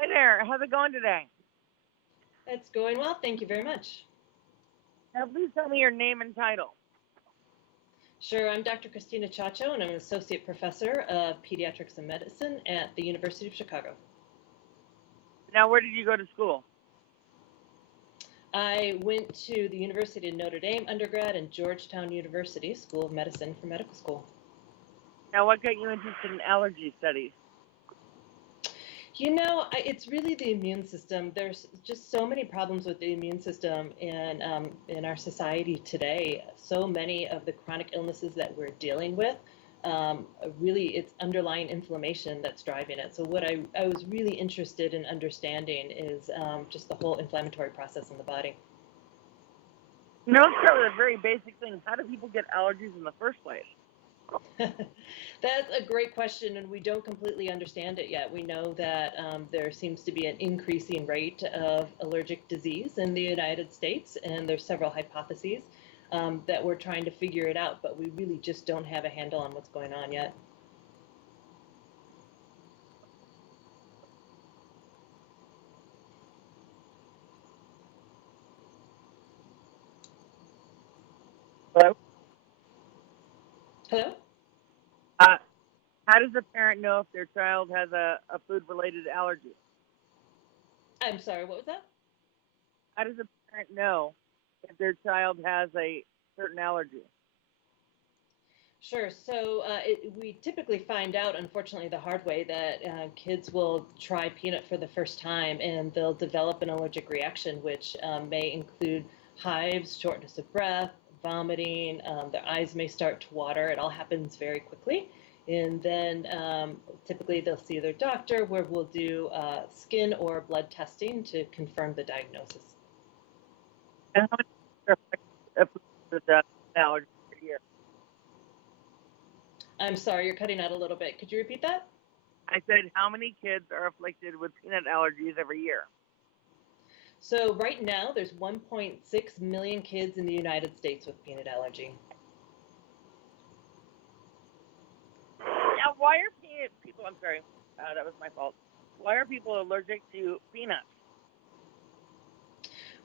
Hi there. How's it going today? It's going well, thank you very much. Now, please tell me your name and title. Sure, I'm Dr. Christina Ciaccio, and I'm an associate professor of pediatrics and medicine at the University of Chicago. Now, where did you go to school? I went to the University of Notre Dame undergrad and Georgetown University School of Medicine for medical school. Now, what got you interested in allergy studies? You know, it's really the immune system. There's just so many problems with the immune system in our society today. So many of the chronic illnesses that we're dealing with, really it's underlying inflammation that's driving it. So what I was really interested in understanding is just the whole inflammatory process in the body. Now, let's start with a very basic thing. How do people get allergies in the first place? That's a great question, and we don't completely understand it yet. We know that there seems to be an increasing rate of allergic disease in the United States, and there's several hypotheses that we're trying to figure it out, but we really just don't have a handle on what's going on yet. Hello? Hello? Uh, how does a parent know if their child has a food-related allergy? I'm sorry, what was that? How does a parent know if their child has a certain allergy? Sure. So we typically find out, unfortunately, the hard way that kids will try peanut for the first time and they'll develop an allergic reaction, which may include hives, shortness of breath, vomiting, their eyes may start to water. It all happens very quickly. And then typically they'll see their doctor where we'll do skin or blood testing to confirm the diagnosis. And how many kids are afflicted with allergy per year? I'm sorry, you're cutting out a little bit. Could you repeat that? I said, how many kids are afflicted with peanut allergies every year? So right now, there's 1.6 million kids in the United States with peanut allergy. Now, why are people, I'm sorry, that was my fault. Why are people allergic to peanuts?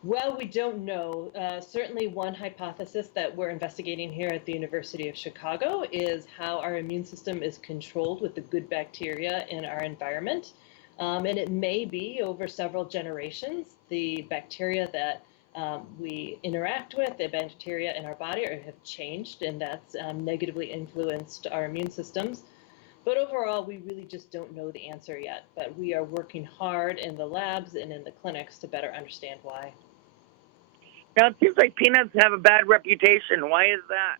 Well, we don't know. Certainly one hypothesis that we're investigating here at the University of Chicago is how our immune system is controlled with the good bacteria in our environment. And it may be over several generations, the bacteria that we interact with, the bacteria in our body have changed, and that's negatively influenced our immune systems. But overall, we really just don't know the answer yet. But we are working hard in the labs and in the clinics to better understand why. Now, it seems like peanuts have a bad reputation. Why is that?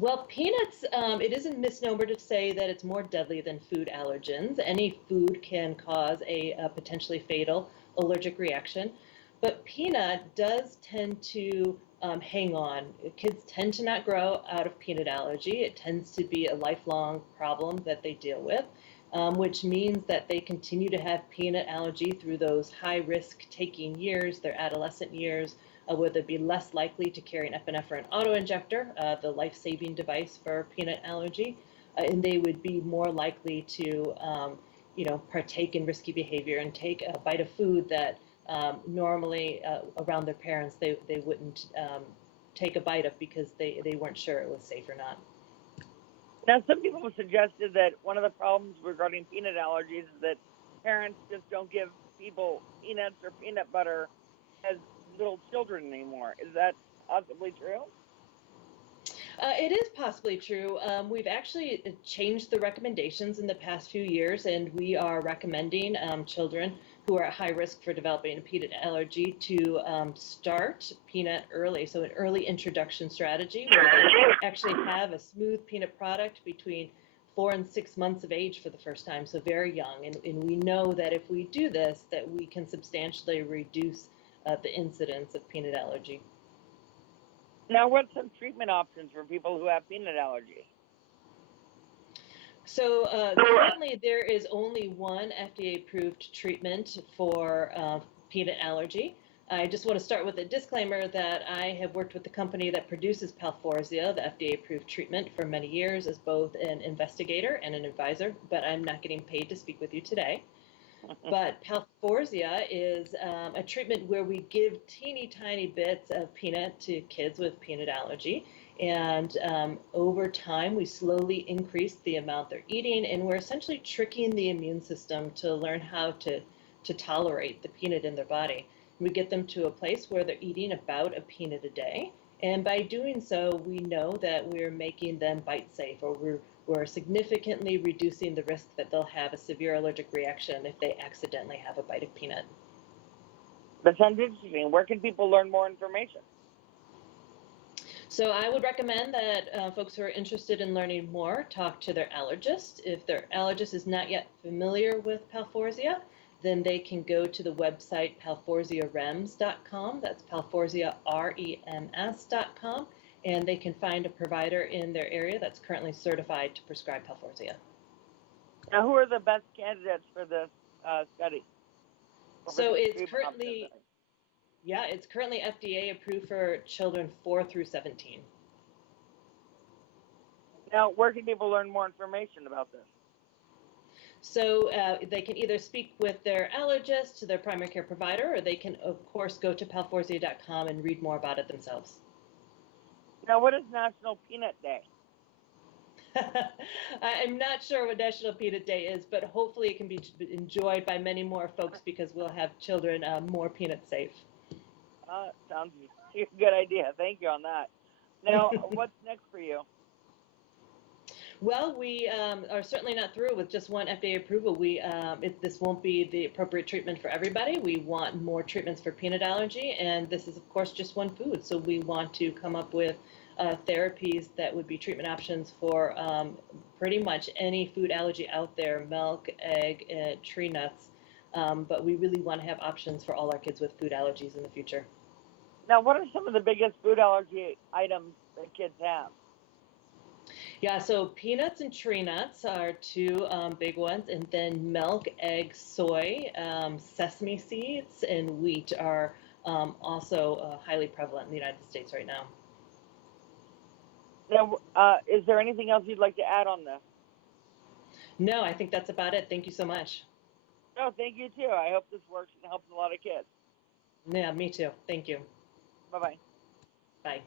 Well, peanuts, it is a misnomer to say that it's more deadly than food allergens. Any food can cause a potentially fatal allergic reaction, but peanut does tend to hang on. Kids tend to not grow out of peanut allergy. It tends to be a lifelong problem that they deal with, which means that they continue to have peanut allergy through those high-risk taking years, their adolescent years, where they'd be less likely to carry an epinephrine autoinjector, the life-saving device for peanut allergy, and they would be more likely to, partake in risky behavior and take a bite of food that normally around their parents they wouldn't take a bite of because they weren't sure it was safe or not. Now, some people have suggested that one of the problems regarding peanut allergies is that parents just don't give people peanuts or peanut butter as little children anymore. Is that possibly true? It is possibly true. We've actually changed the recommendations in the past few years, and we are recommending children who are at high risk for developing a peanut allergy to start peanut early. So an early introduction strategy where they actually have a smooth peanut product between 4 and 6 months of age for the first time, so very young. And we know that if we do this, that we can substantially reduce the incidence of peanut allergy. Now, what's some treatment options for people who have peanut allergies? So currently there is only one FDA-approved treatment for peanut allergy. I just want to start with a disclaimer that I have worked with the company that produces PALFORZIA, the FDA-approved treatment, for many years as both an investigator and an advisor, but I'm not getting paid to speak with you today. But PALFORZIA is a treatment where we give teeny tiny bits of peanut to kids with peanut allergy. And over time, we slowly increase the amount they're eating, and we're essentially tricking the immune system to learn how to tolerate the peanut in their body. We get them to a place where they're eating about a peanut a day. And by doing so, we know that we're making them bite safe, or we're significantly reducing the risk that they'll have a severe allergic reaction if they accidentally have a bite of peanut. That sounds interesting. Where can people learn more information? So I would recommend that folks who are interested in learning more talk to their allergist. If their allergist is not yet familiar with PALFORZIA, then they can go to the website palforziarems.com. That's palforziarems.com. And they can find a provider in their area that's currently certified to prescribe PALFORZIA. Now, who are the best candidates for this study? So it's currently, it's currently FDA approved for children 4 through 17. Now, where can people learn more information about this? So they can either speak with their allergist, their primary care provider, or they can, of course, go to palforzia.com and read more about it themselves. Now, what is National Peanut Day? I'm not sure what National Peanut Day is, but hopefully it can be enjoyed by many more folks because we'll have children more peanut safe. Sounds like a good idea. Thank you on that. Now, what's next for you? Well, we are certainly not through with just one FDA approval. This won't be the appropriate treatment for everybody. We want more treatments for peanut allergy, and this is, of course, just one food. So we want to come up with therapies that would be treatment options for pretty much any food allergy out there, milk, egg, tree nuts. But we really want to have options for all our kids with food allergies in the future. Now, what are some of the biggest food allergy items that kids have? Yeah, so peanuts and tree nuts are two big ones, and then milk, egg, soy, sesame seeds, and wheat are also highly prevalent in the United States right now. Now, is there anything else you'd like to add on this? No, I think that's about it. Thank you so much. No, thank you too. I hope this works and helps a lot of kids. Yeah, me too. Thank you. Bye-bye. Bye.